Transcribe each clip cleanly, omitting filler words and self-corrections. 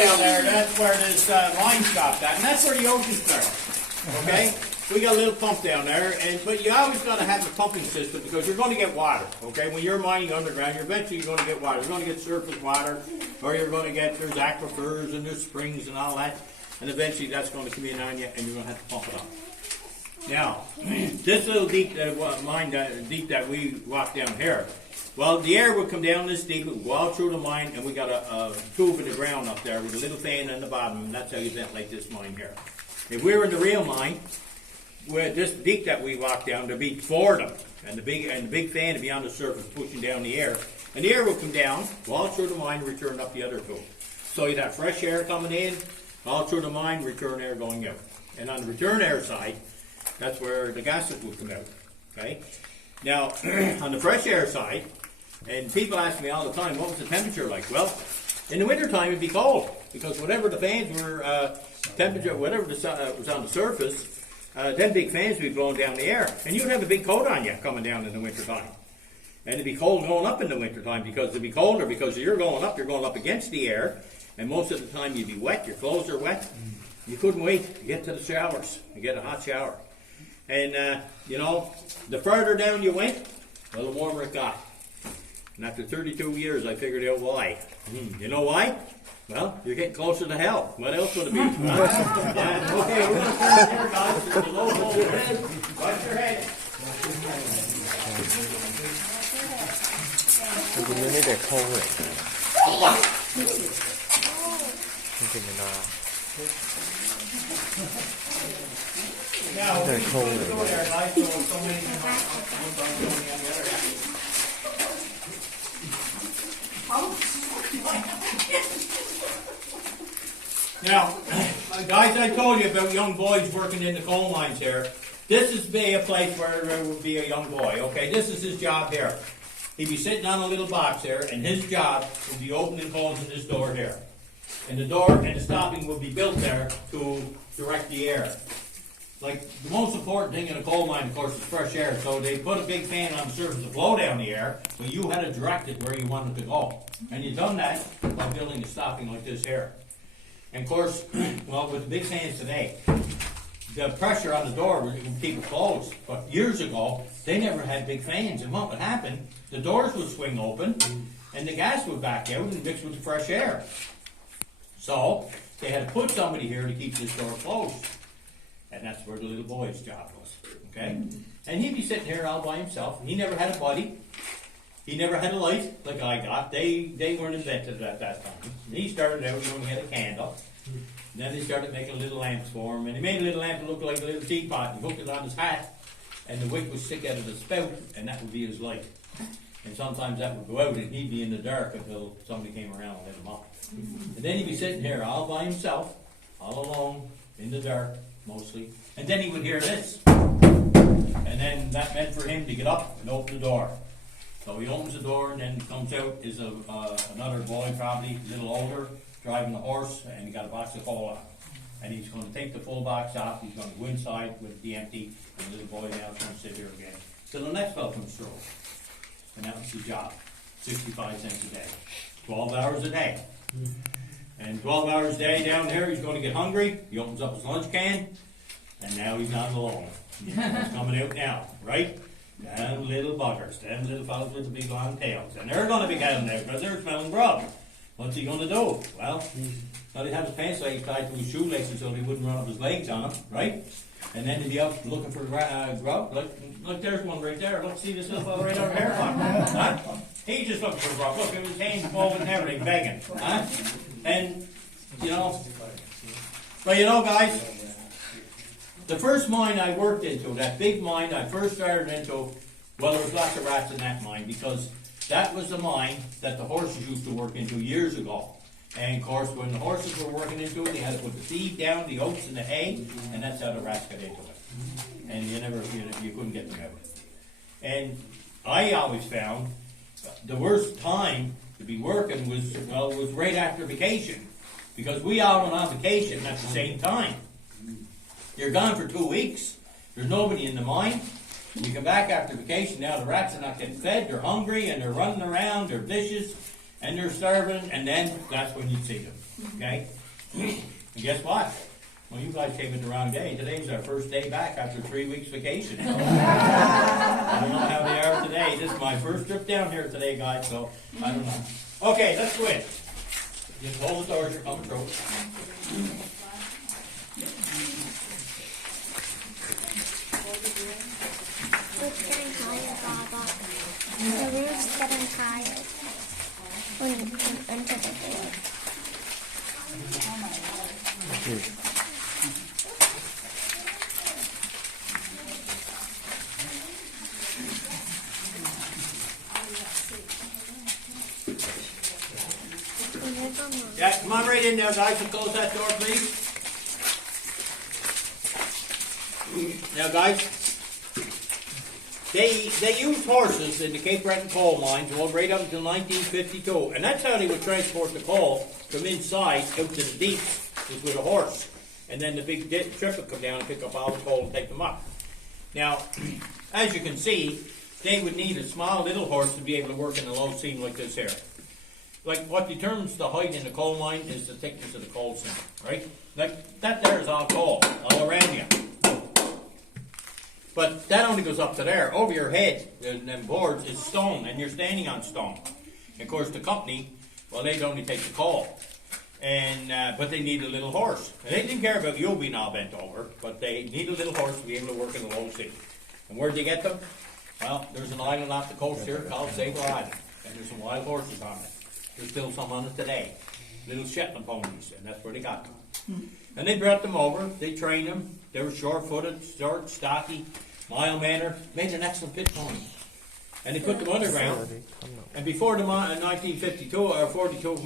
down there, that's where this line stopped at, and that's where the ocean starts. Okay? We got a little pump down there, but you always got to have a pumping system because you're going to get water. Okay? When you're mining underground, you're going to get water. You're going to get surface water, or you're going to get, there's aquifers and there's springs and all that, and eventually that's going to come in on you, and you're going to have to pump it up. Now, this little deep mine deep that we walked down here, well, the air would come down this deep, it would go all through the mine, and we got a tube in the ground up there with a little fan on the bottom, and that's how you ventilate this mine here. If we were in the real mine, with this deep that we walked down, there'd be four of them, and the big fan would be on the surface pushing down the air, and the air would come down, go all through the mine, and return up the other tube. So you'd have fresh air coming in, all through the mine, return air going out. And on the return air side, that's where the gases would come out. Okay. Now, on the fresh air side, and people ask me all the time, what was the temperature like? Well, in the wintertime it'd be cold, because whatever the fans were, temperature, whatever was on the surface, them big fans would be blowing down the air. And you'd have a big coat on you coming down in the wintertime. And it'd be cold going up in the wintertime, because it'd be colder, because you're going up against the air, and most of the time you'd be wet, your clothes are wet. You couldn't wait to get to the showers, and get a hot shower. And, you know, the further down you went, well, the warmer it got. And after 32 years, I figured out why. You know why? Well, you're getting closer to hell. What else would it be? Yeah, okay, we're going to start here, guys. There's a low hole head. Watch your head. Now, they're cold. Now, guys, I told you about young boys working in the coal mines here. This is a place where there would be a young boy. Okay, this is his job here. He'd be sitting on a little box here, and his job would be opening and closing this door here. And the door and the stopping would be built there to direct the air. Like, the most important thing in a coal mine, of course, is fresh air. So they put a big fan on the surface to blow down the air, but you had to direct it where you wanted to go. And you've done that by building a stopping like this here. And of course, well, with the big fans today, the pressure on the door would keep it closed. But years ago, they never had big fans. And what would happen, the doors would swing open, and the gas would back out and mix with the fresh air. So they had to put somebody here to keep this door closed. And that's where the little boy's job was, okay? And he'd be sitting here all by himself, and he never had a buddy. He never had a light like I got. They weren't invented at that time. And he started out, he only had a candle. And then they started making little lamps for him, and he made a little lamp that looked like a little teapot, and hooked it on his hat, and the wick would stick out of the spout, and that would be his light. And sometimes that would go out, and he'd be in the dark until somebody came around and lit him up. And then he'd be sitting here all by himself, all alone, in the dark, mostly. And then he would hear this. And then that meant for him to get up and open the door. So he opens the door, and then comes out is another boy, probably a little older, driving a horse, and he got a box of coal on. And he's going to take the full box off, he's going to go inside with the empty, and the little boy now is going to sit here again. So the next fellow comes through. And that was his job. 65 cents a day. 12 hours a day. And 12 hours a day down there, he's going to get hungry. He opens up his lunch can, and now he's not alone. He's coming out now, right? Them little buggers, them little fellas with the big long tails. And they're going to be getting there because they're smelling grub. What's he going to do? Well, he'd have his pants legs tied to his shoelaces so he wouldn't run up his legs on him, right? And then he'd be out looking for grub. Look, there's one right there. Look, see this little fella right over here? Huh? He's just looking for grub. Look, his hands moving and everything, begging. Huh? And, you know, well, you know, guys, the first mine I worked into, that big mine I first started into, well, there was lots of rats in that mine because that was the mine that the horses used to work into years ago. And of course, when the horses were working into it, they had to put the feed down, the oats and the hay, and that's how the rats got into it. And you couldn't get them out. And I always found the worst time to be working was right after vacation, because we all went on vacation at the same time. You're gone for 2 weeks. There's nobody in the mine. You come back after vacation. Now the rats are not getting fed. They're hungry and they're running around. They're vicious and they're starving. And then that's when you see them. Okay? And guess what? Well, you guys came in the wrong day. Today's our first day back after 3 weeks vacation. So, I don't know how they are today. This is my first trip down here today, guys, so I don't know. Okay, let's go in. Just hold the doors, you're coming through. It's getting tired, Baba. The roof's getting tired. Under the bed. Yeah, come on right in there, guys, and close that door, please. Now, guys, they used horses in the Cape Breton coal mines all right up until 1952, and that's how they would transport the coal from inside out to the deeps, was with a horse. And then the big trip would come down and pick up all the coal and take them up. Now, as you can see, they would need a small little horse to be able to work in a low seam like this here. Like, what determines the height in the coal mine is the thickness of the coal seam, right? Like, that there is all coal, all around you. But that only goes up to there. Over your head, and them boards, is stone, and you're standing on stone. And of course, the company, well, they'd only take the coal. And but they need a little horse. And they didn't care about you being all bent over, but they need a little horse to be able to work in the low sea. And where'd they get them? Well, there's an island off the coast here called Sable Island. And there's some wild horses on it. There's still some on it today. Little Shetland ponies, and that's where they got them. And they brought them over, they trained them. They were short-footed, short, stocky, mile-mannered, made an excellent pit pony. And they put them underground. And before the 1952 or 42,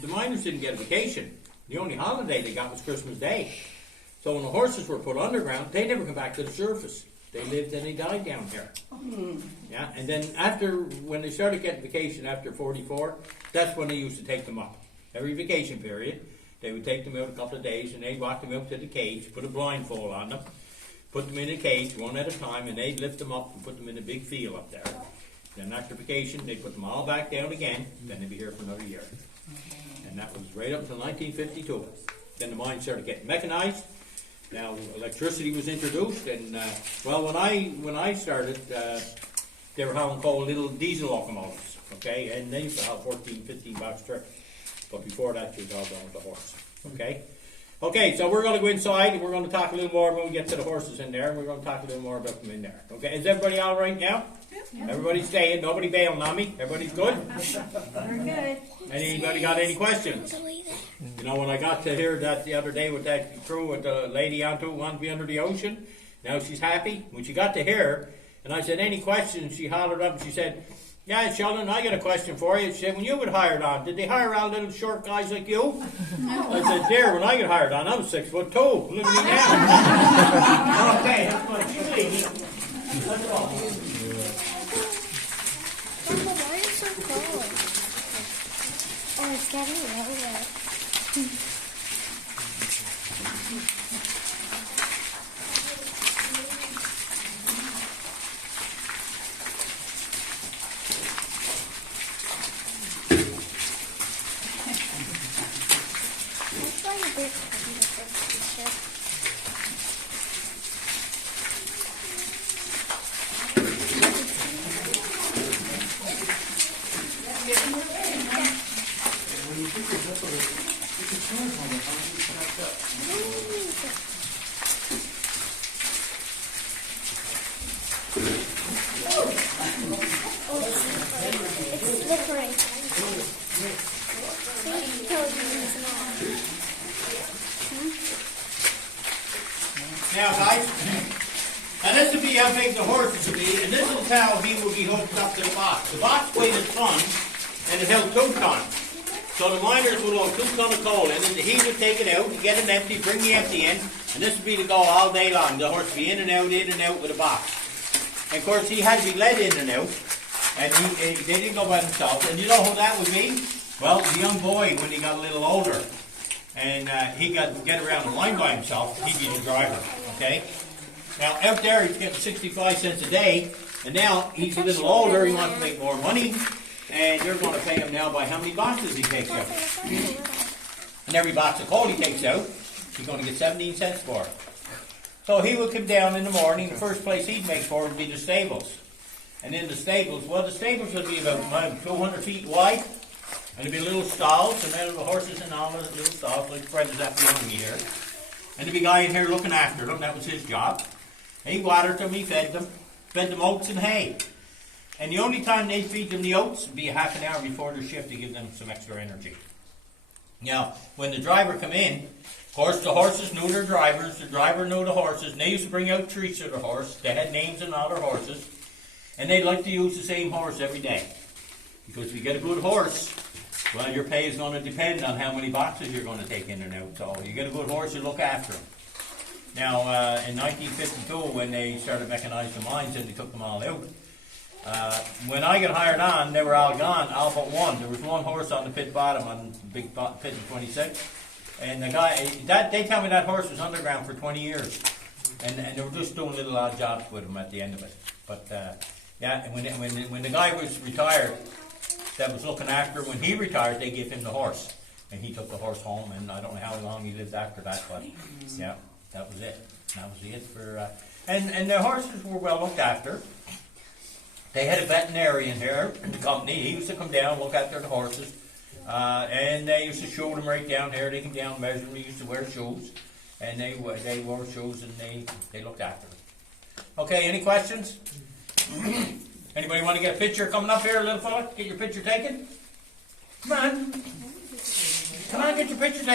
the miners didn't get a vacation. The only holiday they got was Christmas Day. So when the horses were put underground, they never come back to the surface. They lived and they died down here. Yeah, and then when they started getting vacation after 44, that's when they used to take them up. Every vacation period, they would take them out a couple of days and they'd walk them out to the cage, put a blindfold on them, put them in a cage one at a time, and they'd lift them up and put them in a big field up there. Then after vacation, they'd put them all back down again, then they'd be here for another year. And that was right up until 1952. Then the mine started getting mechanized. Now electricity was introduced, and well, when I started, they were hauling coal little diesel locomotives, okay, and they used to have 14, 15 box trips. But before that, it was all done with the horse, okay. Okay, so we're going to go inside, and we're going to talk a little more when we get to the horses in there, and we're going to talk a little more about them in there. Okay, is everybody all right now? Yep. Everybody's staying. Nobody bailing on me. Everybody's good. We're good. Anybody got any questions? You know, when I got to hear that the other day with that crew with the lady on to wanted to be under the ocean, now she's happy. When she got to hear, and I said, any questions? She hollered up and she said, yeah, Sheldon, I got a question for you. She said, when you got hired on, did they hire all little short guys like you? No. I said, dear, when I got hired on, I was 6'2". Look at me now. Okay, that's fine. Lady. Let's go. Why is it so cold? Oh, it's getting really wet. That's why you did t-shirt. It's slippery. See, told you it's not. Now, guys, and this will be how big the horses will be, and this is how he will be hooked up to the box. The box weighed a ton, and it held 2 tons. So the miners would load 2 tons of coal in, and he would take it out, get it empty, bring the empty in, and this would be to go all day long. The horse would be in and out with a box. And of course, he had to be led in and out, and they didn't go by themselves. And you know who that would be? Well, the young boy, when he got a little older, and he got to get around the line by himself, he'd be the driver, okay? Now, out there, he's getting 65 cents a day, and now he's a little older, he wants to make more money, and you're going to pay him now by how many boxes he takes out. And every box of coal he takes out, he's going to get 17 cents for it. So he would come down in the morning. The first place he'd make for would be the stables. And in the stables, well, the stables would be about 200 feet wide. And there'd be little stalls, and then the horses and all the little stalls, like Fred is up behind me here. And there'd be a guy in here looking after them. That was his job. And he watered them, he fed them oats and hay. And the only time they'd feed them the oats would be a half an hour before their shift to give them some extra energy. Now, when the driver come in, of course the horses knew their drivers, the driver knew the horses, and they used to bring out treats of the horse. They had names on all their horses. And they'd like to use the same horse every day. Because if you get a good horse, well, your pay is going to depend on how many boxes you're going to take in and out. So you get a good horse, you look after him. Now, in 1952, when they started mechanizing the mines and they took them all out, when I got hired on, they were all gone, all but one. There was one horse on the pit bottom, on the big pit in 26. And the guy, they tell me that horse was underground for 20 years. And they were just doing little odd jobs with him at the end of it. But, yeah, when the guy was retired, that was looking after him, when he retired, they gave him the horse. And he took the horse home, and I don't know how long he lived after that, but, yeah. That was it. That was it for, and the horses were well looked after. They had a veterinarian here in the company. He used to come down, look after the horses, and they used to show them right down here. They came down, measure them. They used to wear shoes, and they wore shoes, and they looked after them. Okay, any questions? Anybody want to get a picture coming up here, little fella? Get your picture taken? Come on. Come on, get your picture taken.